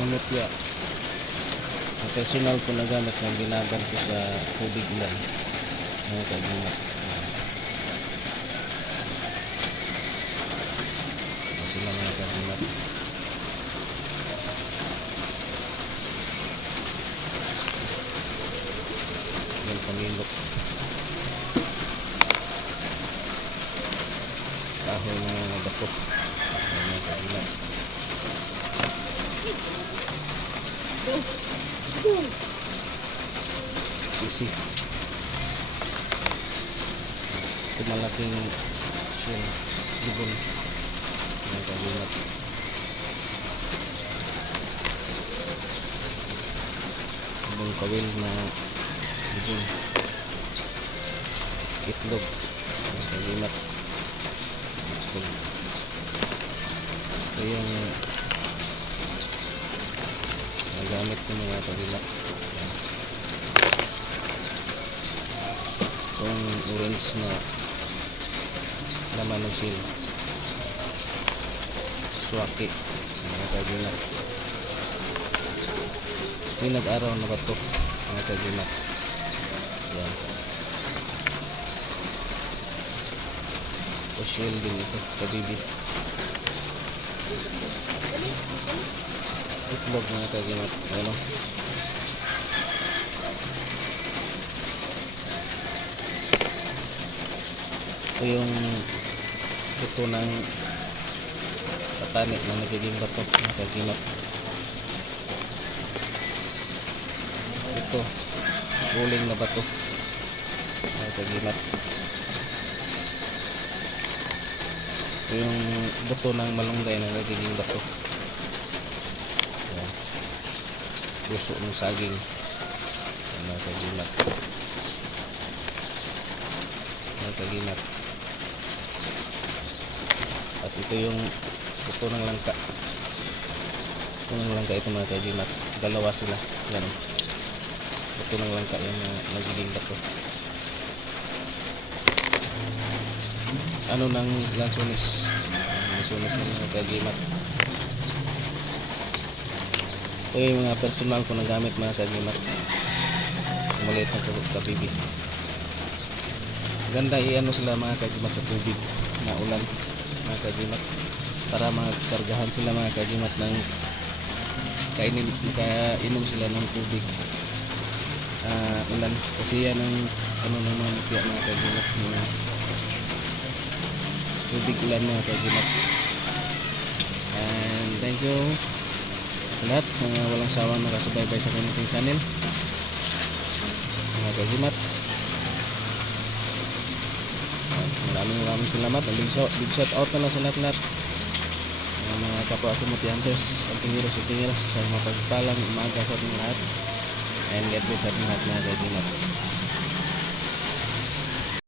ng mutya. Ang personal ko na gamit na ginagan ko sa tubig lang. Mga kagimat. Sila mga kagimat. Yan pamilok. Kahoy na bato. Mga kagimat. Sisi. Ito malaking shell. Libon. Mga kagimat. Ibang kawil na libon. Itlog. Mga kagimat. Itlog. Ito yung nagamit ko mga kagimat. Itong orange na laman ng shell. Swaki. Mga kagimat. Kasi nag-araw na bato. Mga kagimat. Yan. Ito shell din ito. Kabibi. Itlog mga kagimat. Ano? Ito yung ito ng patani na nagiging bato mga kagimat. Ito uling na bato mga kagimat. Ito yung buto ng malunggay na nagiging bato. Ayan. Puso ng saging mga kagimat. Mga kagimat. At ito yung buto ng langka. Buto ng langka ito mga kagimat. Dalawa sila. Ganun. Buto ng langka yung nagiging bato. Ano ng lansones. Lansones ng mga kagimat. Ito yung mga personal ko na gamit mga kagimat. Maliit na kabibi. Ganda i-ano sila mga kagimat sa tubig na ulan mga kagimat para magkargahan sila mga kagimat ng kainom sila ng tubig ulan kasi yan ang ano ng mga mutya mga kagimat ng tubig ulan mga kagimat. And thank you sa lahat mga walang sawang nakasubaybay sa kanilang channel mga kagimat. Maraming salamat. Big shout out na lang sa lahat mga kapwa ko mutiantes at tingiros sa mapagpalang umaga sa ating lahat and God bless sa ating lahat mga kagimat.